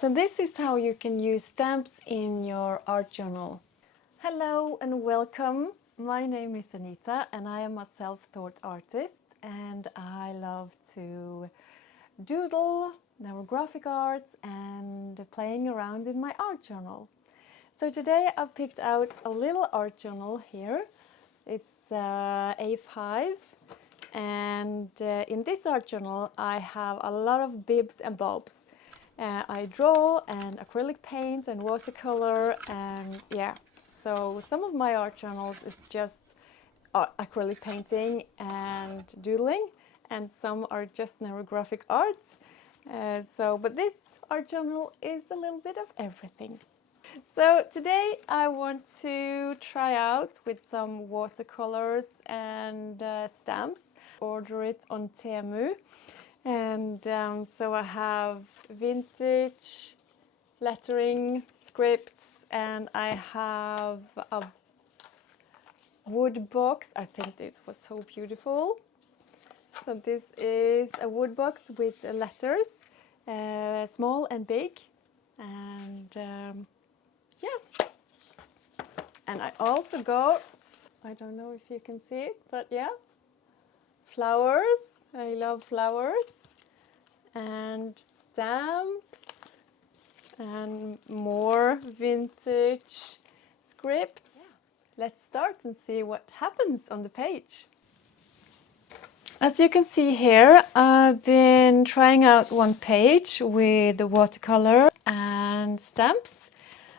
So this is how you can use stamps in your art journal. Hello and welcome. My name is Anita and I am a self-taught artist, and I love to doodle, graphic arts and playing around with my art journal. So today I've picked out a little art journal here. It's A5, and in this art journal I have a lot of bibs and bobs. I draw and acrylic paint and watercolor, and yeah, so some of my art journals is just acrylic painting and doodling, and some are just graphic arts. But this art journal is a little bit of everything. So today I want to try out with some watercolors and stamps. Order it on Temu. And so I have vintage lettering, scripts, and I have a wood box. I think this was so beautiful. So this is a wood box with letters, small and big, and yeah. And I also got, I don't know if you can see it, but yeah, flowers. I love flowers. And stamps and more vintage scripts. Let's start and see what happens on the page. As you can see here, I've been trying out one page with the watercolor and stamps.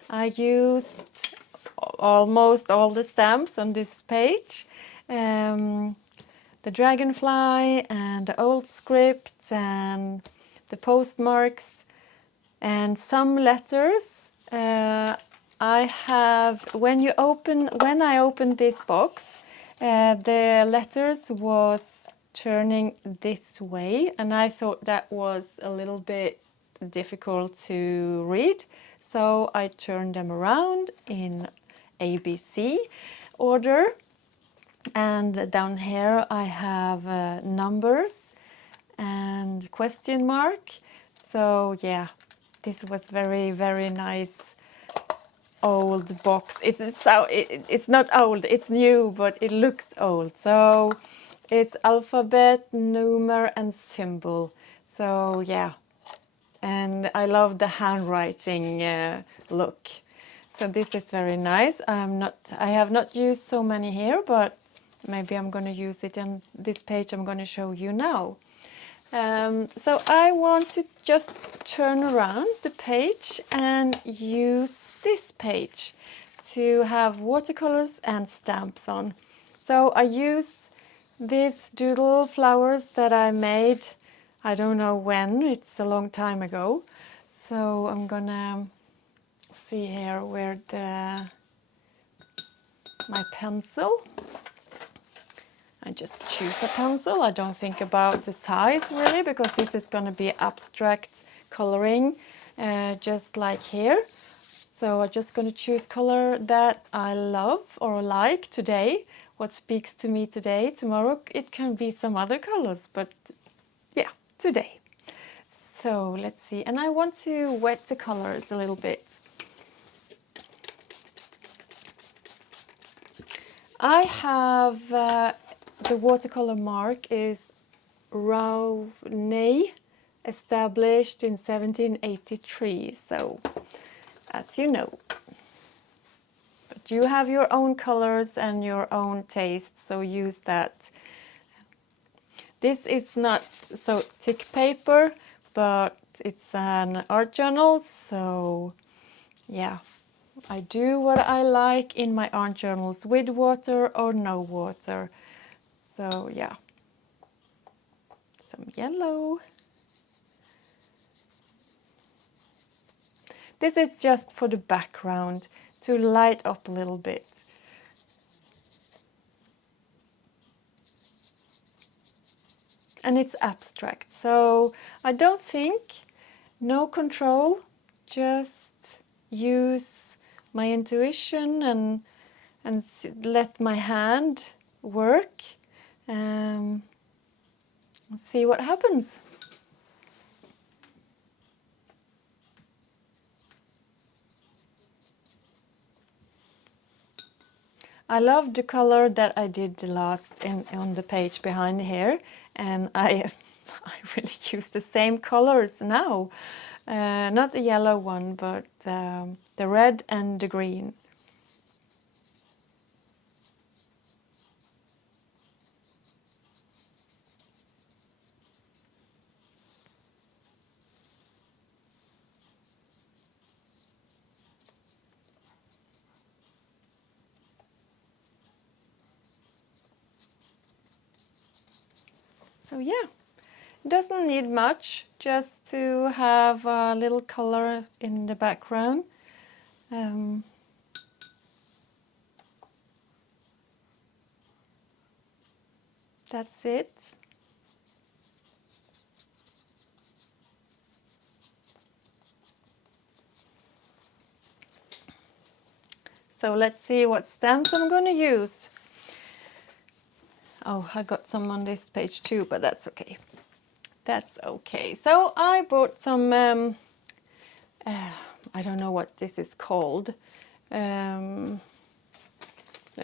I used almost all the stamps on this page. The dragonfly and the old script and the postmarks and some letters. I have, when I opened this box, the letters was turning this way, and I thought that was a little bit difficult to read, so I turned them around in ABC order. And down here I have numbers and question mark. So yeah, this was very, very nice old box. It's not old, it's new, but it looks old. So it's alphabet, numer and symbol. So yeah, and I love the handwriting look. So this is very nice. I have not used so many here, but maybe I'm going to use it on this page I'm going to show you now. So I want to just turn around the page and use this page to have watercolors and stamps on. So I use these doodle flowers that I made, I don't know when, it's a long time ago. So I'm gonna see here where my pencil. I just choose a pencil. I don't think about the size really, because this is going to be abstract coloring, just like here. So I'm just going to choose color that I love or like today, what speaks to me today. Tomorrow it can be some other colors, but yeah, today. So let's see, and I want to wet the colors a little bit. I have the watercolor mark is Rouvenay, established in 1783. So, as you know, but you have your own colors and your own taste, so use that. This is not so thick paper, but it's an art journal, so yeah. I do what I like in my art journals, with water or no water. So yeah, some yellow. This is just for the background, to light up a little bit. And it's abstract, so I don't think, no control, just use my intuition and let my hand work. See what happens. I love the color that I did the last on the page behind here, and I really use the same colors now. Not the yellow one, but the red and the green. So yeah, it doesn't need much, just to have a little color in the background. That's it. So let's see what stamps I'm going to use. Oh, I got some on this page too, but that's okay. That's okay. So I bought some, I don't know what this is called. Let's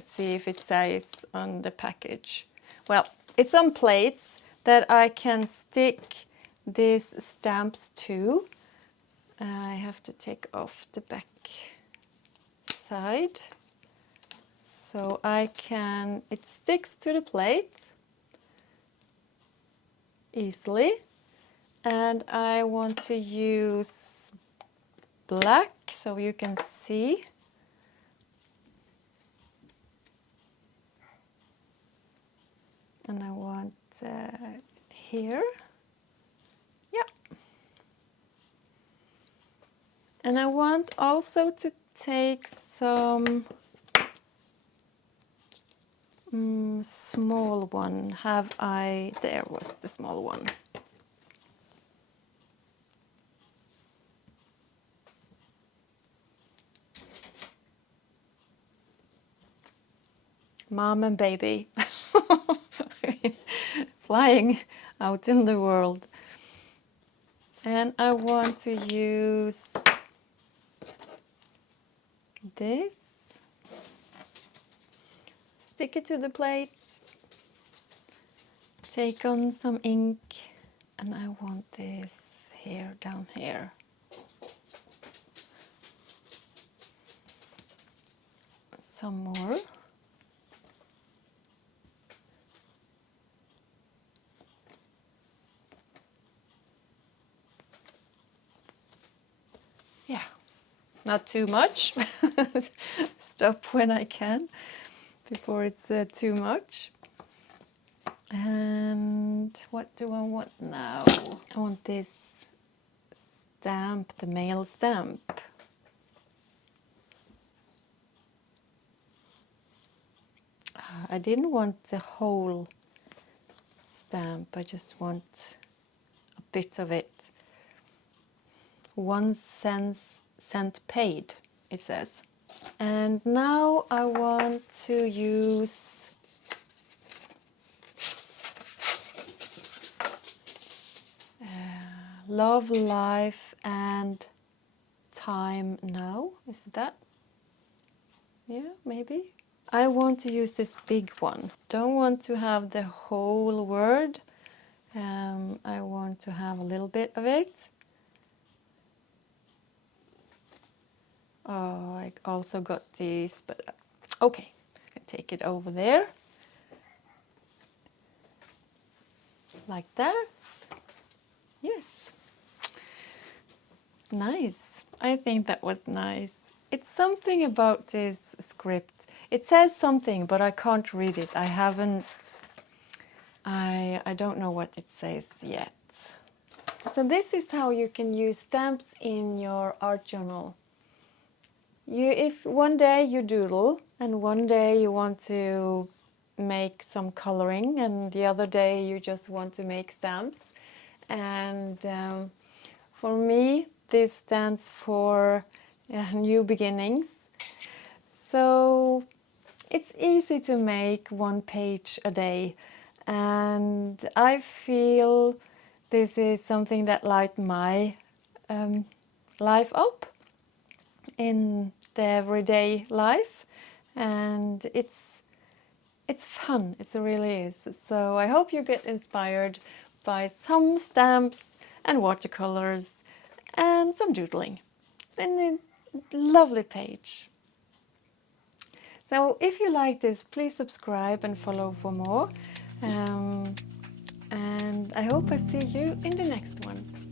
see if it says on the package. Well, it's some plates that I can stick these stamps to. I have to take off the back side. So I can, it sticks to the plate easily. And I want to use black so you can see. And I want here. Yeah. And I want also to take some small one. There was the small one. Mom and baby. Flying out in the world. And I want to use this. Stick it to the plate. Take on some ink. And I want this here, down here. Some more. Yeah, not too much. Stop when I can before it's too much. And what do I want now? I want this stamp, the mail stamp. I didn't want the whole stamp, I just want a bit of it. 1 cent paid, it says. And now I want to use Love, Life and Time Now. Is it that? Yeah, maybe. I want to use this big one. Don't want to have the whole word. I want to have a little bit of it. Oh, I also got these, but okay, I can take it over there. Like that. Yes. Nice. I think that was nice. It's something about this script. It says something, but I can't read it. I haven't... I don't know what it says yet. So this is how you can use stamps in your art journal. If one day you doodle and one day you want to make some coloring and the other day you just want to make stamps. And for me, this stands for new beginnings. So it's easy to make 1 page a day. And I feel this is something that lights my life up in the everyday life. and it's fun. It really is. So I hope you get inspired by some stamps and watercolors and some doodling in a lovely page. So if you like this, please subscribe and follow for more. And I hope I see you in the next one.